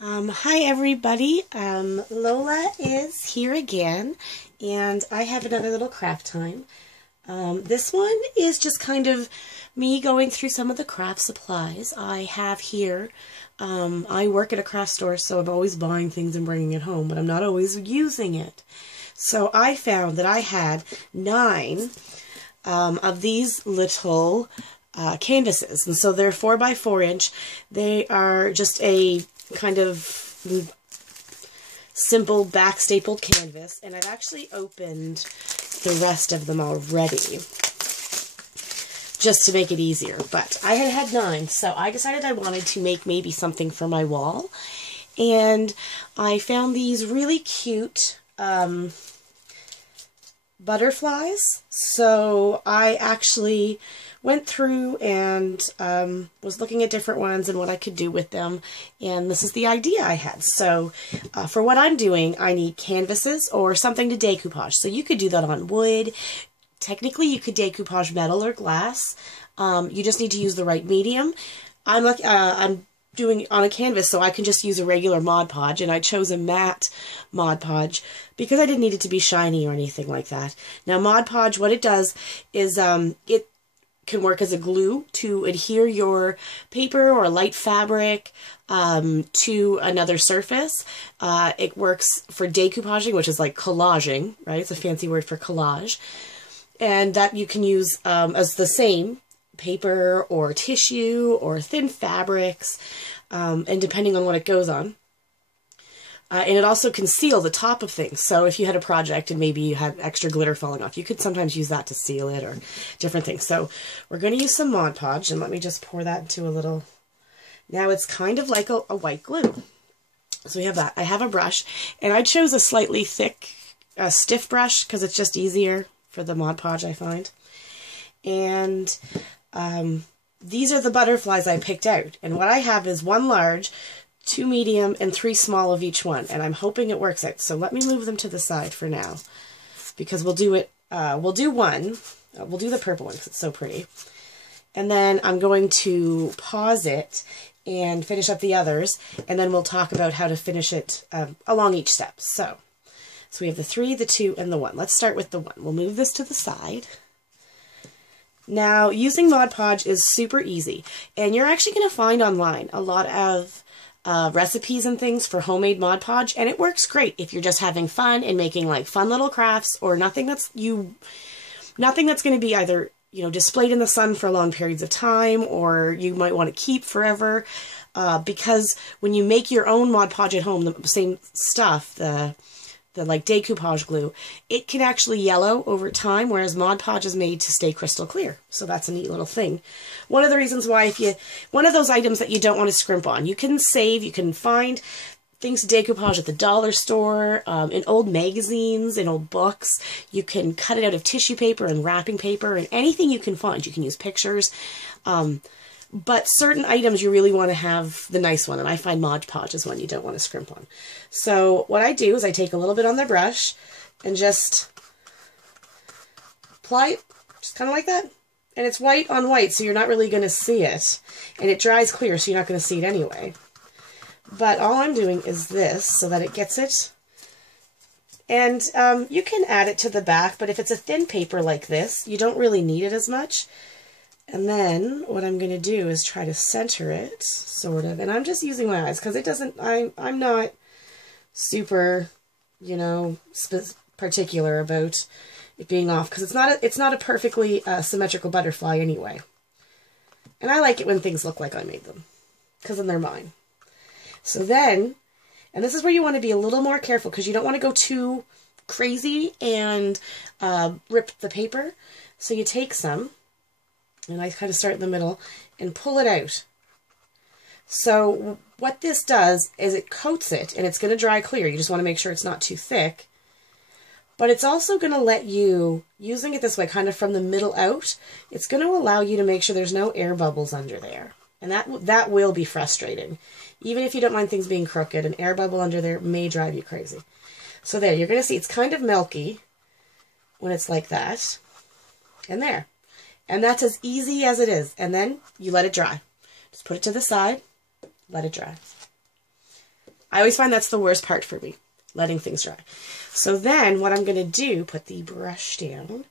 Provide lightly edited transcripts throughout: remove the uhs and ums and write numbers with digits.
Hi everybody, Lola is here again, and I have another little craft time. This one is just kind of me going through some of the craft supplies I have here. I work at a craft store, so I'm always buying things and bringing it home, but I'm not always using it. So I found that I had 9 of these little canvases, and so they're 4 by 4 inch. They are just a kind of simple back stapled canvas, and I've actually opened the rest of them already just to make it easier, but I had 9, so I decided I wanted to make maybe something for my wall, and I found these really cute butterflies. So I actually went through and was looking at different ones and what I could do with them, and this is the idea I had. So for what I'm doing, I need canvases or something to decoupage. So you could do that on wood. Technically, you could decoupage metal or glass. You just need to use the right medium. I'm doing it on a canvas, so I can just use a regular Mod Podge, and I chose a matte Mod Podge because I didn't need it to be shiny or anything like that. Now, Mod Podge, what it does is it can work as a glue to adhere your paper or light fabric to another surface. It works for decoupaging, which is like collaging, right? It's a fancy word for collage. And that you can use as the same paper or tissue or thin fabrics, and depending on what it goes on. And it also can seal the top of things. So if you had a project and maybe you had extra glitter falling off, you could sometimes use that to seal it or different things. So we're going to use some Mod Podge, and let me just pour that into a little... Now it's kind of like a white glue. So we have that. I have a brush, and I chose a slightly thick, stiff brush because it's just easier for the Mod Podge, I find. And these are the butterflies I picked out. And what I have is 1 large, 2 medium, and 3 small of each one. And I'm hoping it works out. So let me move them to the side for now, because we'll do it, we'll do one. We'll do the purple one because it's so pretty. And then I'm going to pause it and finish up the others. And then we'll talk about how to finish it along each step. So we have the 3, the 2, and the 1. Let's start with the 1. We'll move this to the side. Now, using Mod Podge is super easy, and you're actually going to find online a lot of recipes and things for homemade Mod Podge, and it works great if you're just having fun and making like fun little crafts, or nothing that's going to be either, you know, displayed in the sun for long periods of time, or you might want to keep forever, because when you make your own Mod Podge at home, the same stuff, the like decoupage glue, it can actually yellow over time, whereas Mod Podge is made to stay crystal clear. So that's a neat little thing. One of the reasons why, one of those items that you don't want to scrimp on, you can find things to decoupage at the dollar store, in old magazines, in old books. You can cut it out of tissue paper and wrapping paper and anything you can find. You can use pictures. But certain items you really want to have the nice one, and I find Mod Podge is one you don't want to scrimp on. So what I do is I take a little bit on the brush and just apply it, just kind of like that. And it's white on white, so you're not really going to see it. And it dries clear, so you're not going to see it anyway. But all I'm doing is this, so that it gets it. And you can add it to the back, but if it's a thin paper like this, you don't really need it as much. And then what I'm going to do is try to center it, sort of. And I'm just using my eyes because it doesn't, I'm not super, you know, particular about it being off, because it's not a perfectly symmetrical butterfly anyway. And I like it when things look like I made them, because then they're mine. So then, and this is where you want to be a little more careful, because you don't want to go too crazy and rip the paper. So you take some, and I kind of start in the middle and pull it out. So what this does is it coats it, and it's going to dry clear. You just want to make sure it's not too thick. But it's also going to let you, using it this way, kind of from the middle out, it's going to allow you to make sure there's no air bubbles under there. And that will be frustrating. Even if you don't mind things being crooked, an air bubble under there may drive you crazy. So there, you're going to see it's kind of milky when it's like that. And there. And that's as easy as it is. And then you let it dry. Just put it to the side, let it dry. I always find that's the worst part for me, letting things dry. So then what I'm going to do, put the brush down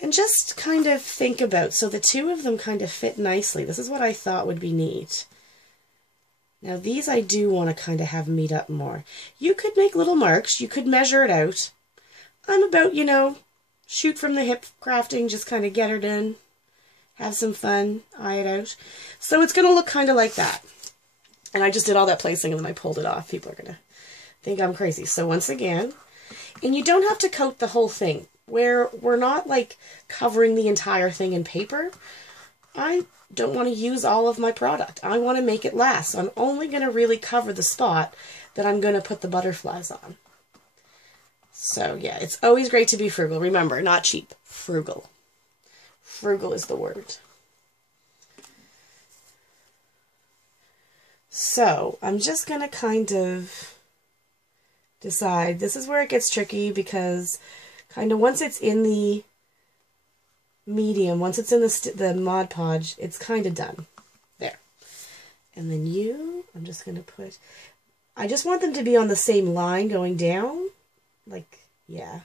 and just kind of think about, so the two of them kind of fit nicely. This is what I thought would be neat. Now these I do want to kind of have meet up more. You could make little marks. You could measure it out. I'm about, you know, shoot from the hip crafting, just kind of get her done. Have some fun, eye it out. So it's going to look kind of like that. And I just did all that placing and then I pulled it off. People are going to think I'm crazy. So once again, and you don't have to coat the whole thing. We're not like covering the entire thing in paper. I don't want to use all of my product. I want to make it last. So I'm only going to really cover the spot that I'm going to put the butterflies on. So yeah, it's always great to be frugal. Remember, not cheap, frugal. Frugal is the word. So I'm just going to kind of decide. This is where it gets tricky because kind of once it's in the medium, once it's in the Mod Podge, it's kind of done. There. And then I'm just going to put, I just want them to be on the same line going down. Like, yeah.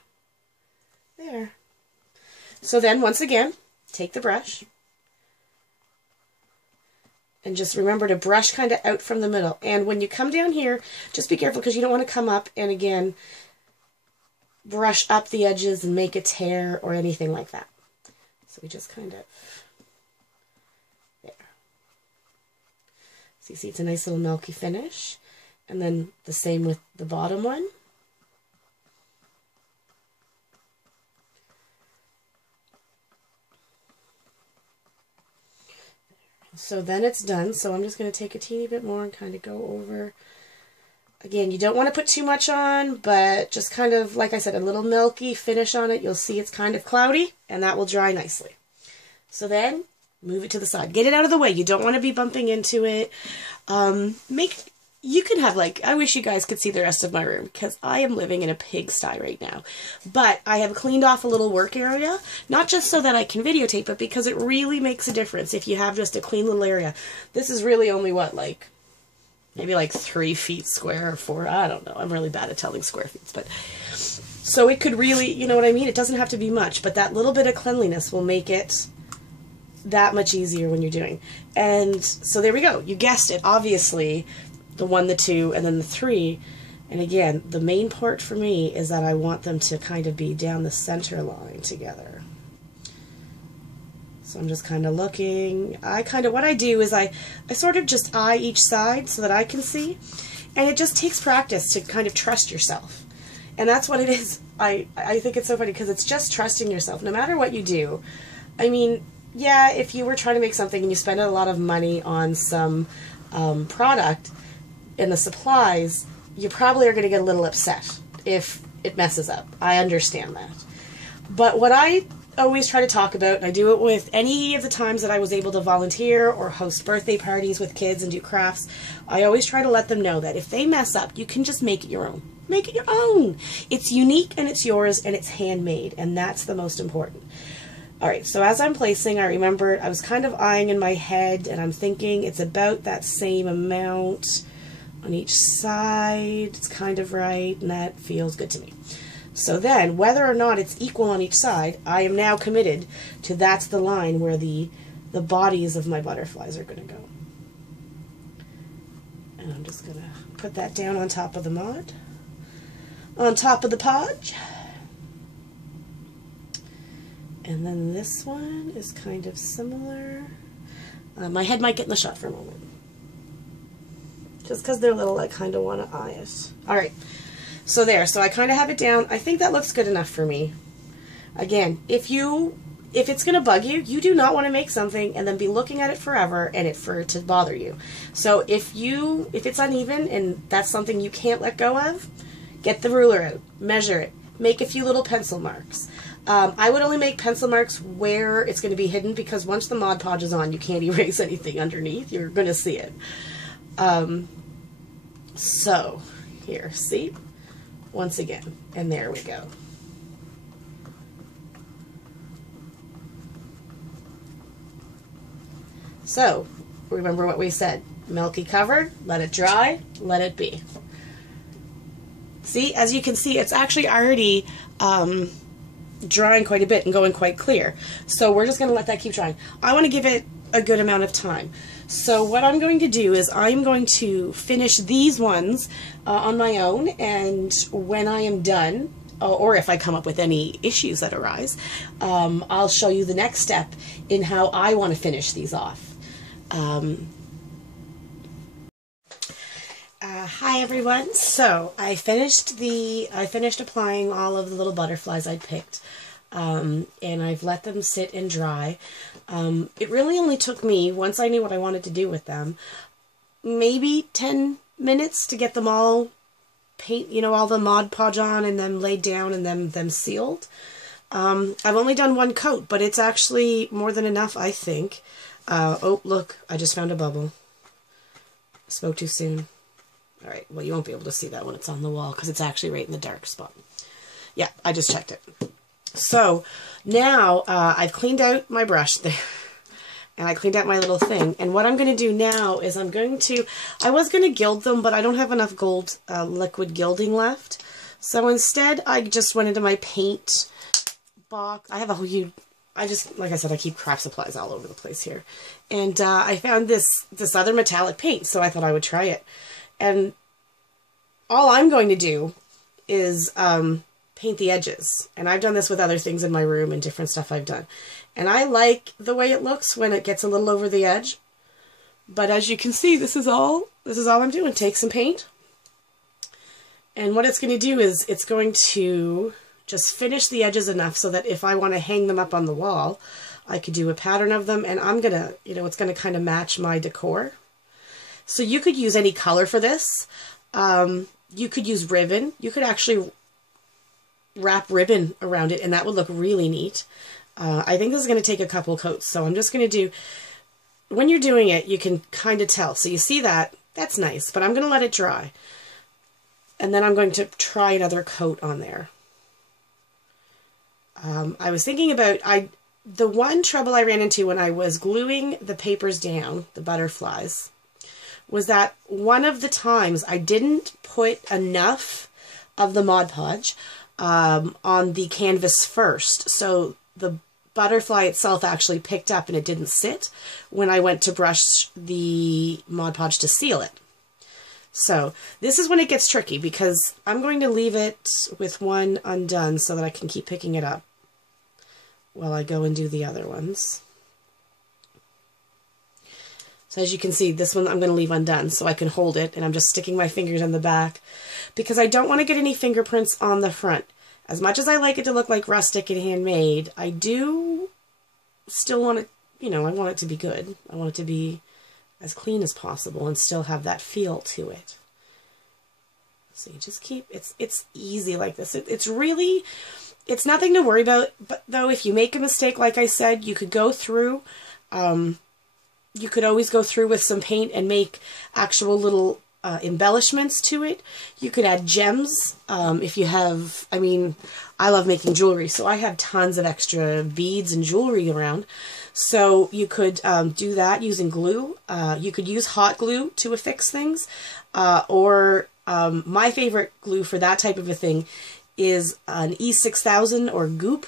There. So then, once again, take the brush. And just remember to brush kind of out from the middle. And when you come down here, just be careful because you don't want to come up and again, brush up the edges and make a tear or anything like that. So we just kind of, there. So you see it's a nice little milky finish. And then the same with the bottom one. So then it's done. So I'm just going to take a teeny bit more and kind of go over. Again, you don't want to put too much on, but just kind of, like I said, a little milky finish on it. You'll see it's kind of cloudy, and that will dry nicely. So then, move it to the side. Get it out of the way. You don't want to be bumping into it. You can have, like, I wish you guys could see the rest of my room, because I am living in a pigsty right now. But I have cleaned off a little work area, not just so that I can videotape, but because it really makes a difference if you have just a clean little area. This is really only, what, like, maybe like 3 feet square or 4, I don't know. I'm really bad at telling square feet, but so it could really, you know what I mean? It doesn't have to be much, but that little bit of cleanliness will make it that much easier when you're doing. And so there we go. You guessed it. Obviously, the 1, the 2, and then the 3. And again, the main part for me is that I want them to kind of be down the center line together. So I'm just kind of looking. What I do is I sort of just eye each side so that I can see. And it just takes practice to kind of trust yourself. And that's what it is. I think it's so funny because it's just trusting yourself. No matter what you do. I mean, yeah, if you were trying to make something and you spend a lot of money on some product and the supplies, you probably are going to get a little upset if it messes up. I understand that. But what I always try to talk about, and I do it with any of the times that I was able to volunteer or host birthday parties with kids and do crafts, I always try to let them know that if they mess up, you can just make it your own. Make it your own. It's unique and it's yours and it's handmade, and that's the most important. Alright, so as I'm placing, I remember I was kind of eyeing in my head and I'm thinking it's about that same amount on each side. It's kind of right, and that feels good to me. So then, whether or not it's equal on each side, I am now committed to that's the line where the bodies of my butterflies are going to go. And I'm just going to put that down on top of the mod, on top of the podge. And then this one is kind of similar. My head might get in the shot for a moment. Just because they're little, I kind of want to eye it. Alright. So there, so I kind of have it down. I think that looks good enough for me. Again, if it's going to bug you, you do not want to make something and then be looking at it forever and for it to bother you. So if it's uneven and that's something you can't let go of, get the ruler out, measure it, make a few little pencil marks. I would only make pencil marks where it's going to be hidden because once the Mod Podge is on, you can't erase anything underneath. You're going to see it. So, here, see? Once again, and there we go. So, remember what we said. Milky covered, let it dry, let it be. See, as you can see, it's actually already drying quite a bit and going quite clear. So we're just going to let that keep drying. I want to give it a good amount of time. So what I'm going to do is I'm going to finish these ones on my own, and when I am done, or if I come up with any issues that arise, I'll show you the next step in how I want to finish these off. Hi everyone. So I finished applying all of the little butterflies I picked, and I've let them sit and dry. It really only took me, once I knew what I wanted to do with them, maybe 10 minutes to get them all paint, you know, all the Mod Podge on and them laid down and them sealed. I've only done one coat, but it's actually more than enough, I think. Oh, look, I just found a bubble. Spoke too soon. All right, well, you won't be able to see that when it's on the wall because it's actually right in the dark spot. Yeah, I just checked it. So now I've cleaned out my brush there, and I cleaned out my little thing. And what I'm going to do now is I was going to gild them, but I don't have enough gold liquid gilding left. So instead, I just went into my paint box. I have a whole huge, like I said, I keep craft supplies all over the place here. And I found this other metallic paint, so I thought I would try it. And all I'm going to do is paint the edges. And I've done this with other things in my room and different stuff I've done. And I like the way it looks when it gets a little over the edge. But as you can see, this is all I'm doing. Take some paint. And what it's going to do is it's going to just finish the edges enough so that if I want to hang them up on the wall, I could do a pattern of them. And I'm going to, you know, it's going to kind of match my decor. So you could use any color for this. You could use ribbon. You could actually wrap ribbon around it, and that would look really neat. I think this is going to take a couple coats, so I'm just going to do, when you're doing it, you can kind of tell. So you see that, that's nice, but I'm going to let it dry. And then I'm going to try another coat on there. I was thinking about, the one trouble I ran into when I was gluing the papers down, the butterflies, was that one of the times I didn't put enough of the Mod Podge on the canvas first. So the butterfly itself actually picked up and it didn't sit when I went to brush the Mod Podge to seal it. So this is when it gets tricky because I'm going to leave it with one undone so that I can keep picking it up while I go and do the other ones. So as you can see, this one I'm going to leave undone so I can hold it, and I'm just sticking my fingers on the back because I don't want to get any fingerprints on the front. As much as I like it to look like rustic and handmade, I do still want it, you know, I want it to be good. I want it to be as clean as possible and still have that feel to it. So you just keep, it's easy like this. It's really, it's nothing to worry about, but though if you make a mistake, like I said, you could go through, you could always go through with some paint and make actual little embellishments to it. You could add gems if you have, I mean, I love making jewelry, so I have tons of extra beads and jewelry around. So you could do that using glue. You could use hot glue to affix things, or my favorite glue for that type of a thing is an E6000 or Goop.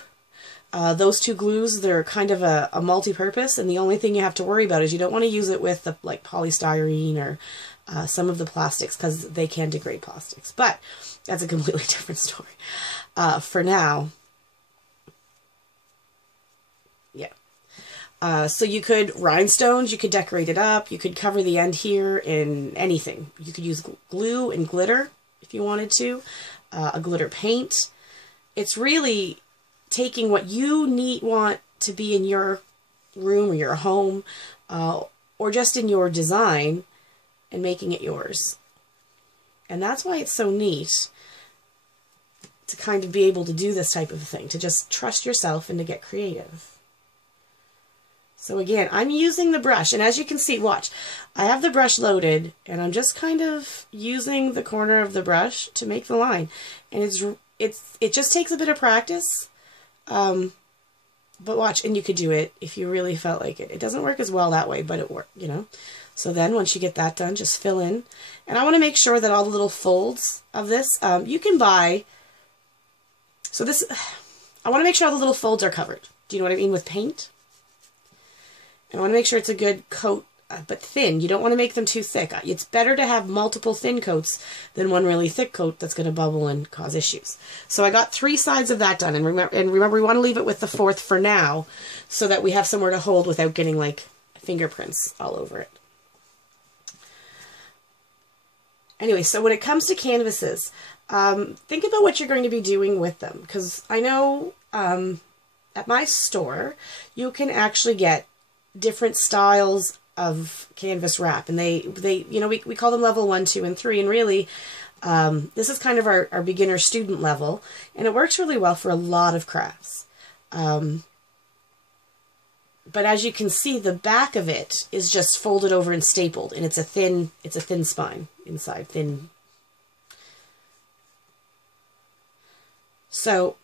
Those two glues, they're kind of a multi-purpose, and the only thing you have to worry about is you don't want to use it with the, like polystyrene or some of the plastics because they can degrade plastics. But that's a completely different story. For now, yeah. So you could rhinestones, you could decorate it up, you could cover the end here in anything. You could use glue and glitter if you wanted to, a glitter paint. It's really taking what you want to be in your room or your home, or just in your design, and making it yours. And that's why it's so neat to kind of be able to do this type of thing, to just trust yourself and to get creative. So again, I'm using the brush, and as you can see, watch, I have the brush loaded, and I'm just kind of using the corner of the brush to make the line. And it just takes a bit of practice. But watch, and you could do it if you really felt like it. It doesn't work as well that way, but it worked, you know. So then once you get that done, just fill in. And I want to make sure that all the little folds of this, you can buy, so this, I want to make sure all the little folds are covered. Do you know what I mean with paint? And I want to make sure it's a good coat, but thin. You don't want to make them too thick. It's better to have multiple thin coats than one really thick coat that's going to bubble and cause issues. So I got 3 sides of that done. And remember, we want to leave it with the 4th for now so that we have somewhere to hold without getting like fingerprints all over it. Anyway, so when it comes to canvases, think about what you're going to be doing with them. Because I know at my store, you can actually get different styles of canvas wrap. And they you know, we call them level 1, 2, and 3. And really, this is kind of our beginner student level. And it works really well for a lot of crafts. But as you can see, the back of it is just folded over and stapled, and it's a thin spine inside, thin. So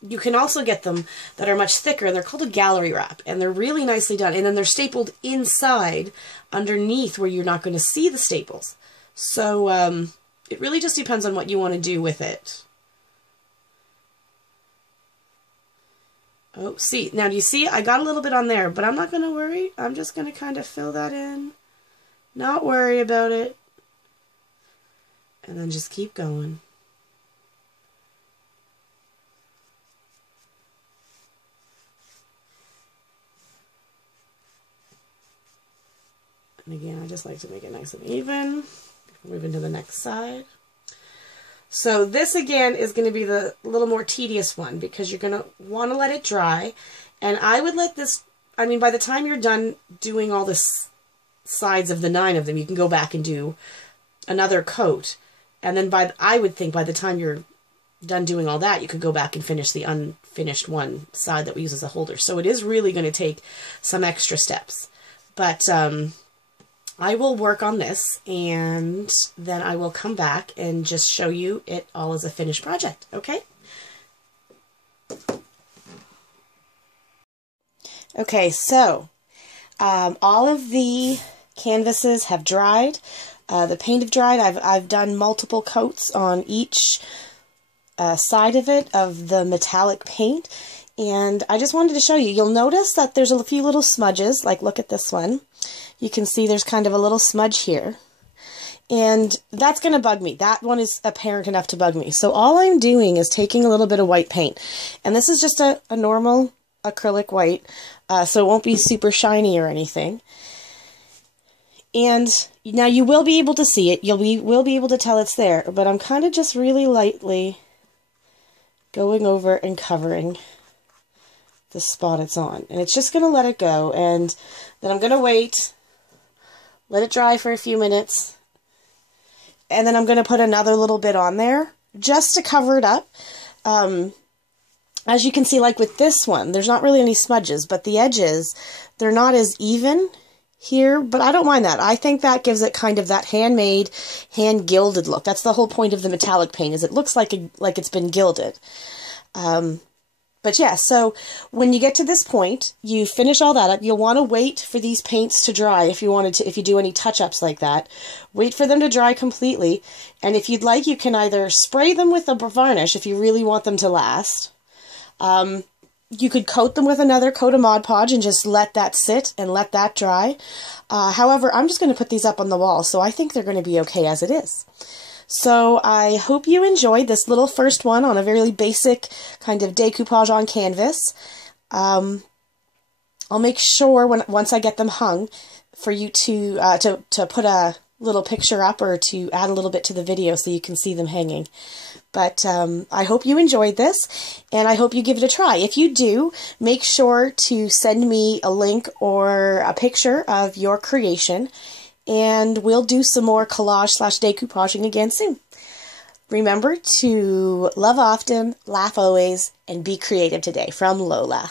you can also get them that are much thicker, and they're called a gallery wrap, and they're really nicely done. And then they're stapled inside, underneath, where you're not going to see the staples. So it really just depends on what you want to do with it. Oh, see, now do you see, I got a little bit on there, but I'm not going to worry. I'm just going to kind of fill that in, not worry about it, and then just keep going. And again, I just like to make it nice and even. Moving to the next side. So this again is going to be the little more tedious one because you're going to want to let it dry. And I would let this, I mean, by the time you're done doing all the sides of the 9 of them, you can go back and do another coat. And then I would think by the time you're done doing all that, you could go back and finish the unfinished one side that we use as a holder. So it is really going to take some extra steps. But I will work on this, and then I will come back and just show you it all as a finished project, okay? Okay, so all of the canvases have dried. The paint have dried. I've done multiple coats on each side of it, of the metallic paint, and I just wanted to show you. You'll notice that there's a few little smudges, like look at this one. You can see there's kind of a little smudge here. And that's going to bug me. That one is apparent enough to bug me. So all I'm doing is taking a little bit of white paint. And this is just a normal acrylic white, so it won't be super shiny or anything. And now you will be able to see it. Will be able to tell it's there. But I'm kind of just really lightly going over and covering the spot it's on. And it's just going to let it go. And then I'm going to wait. Let it dry for a few minutes, and then I'm going to put another little bit on there just to cover it up. As you can see, like with this one, there's not really any smudges, but the edges, they're not as even here, but I don't mind that. I think that gives it kind of that handmade, hand-gilded look. That's the whole point of the metallic paint, is it looks like it's been gilded. But yeah, so when you get to this point, you finish all that up. You'll want to wait for these paints to dry if you do any touch-ups like that. Wait for them to dry completely. And if you'd like, you can either spray them with a varnish if you really want them to last. You could coat them with another coat of Mod Podge and just let that sit and let that dry. However, I'm just going to put these up on the wall, so I think they're going to be okay as it is. So I hope you enjoyed this little first one on a very basic kind of decoupage on canvas. I'll make sure once I get them hung for you to put a little picture up or to add a little bit to the video so you can see them hanging. But I hope you enjoyed this, and I hope you give it a try. If you do, make sure to send me a link or a picture of your creation, and we'll do some more collage/decoupaging again soon. Remember to love often, laugh always, and be creative today. From Lola.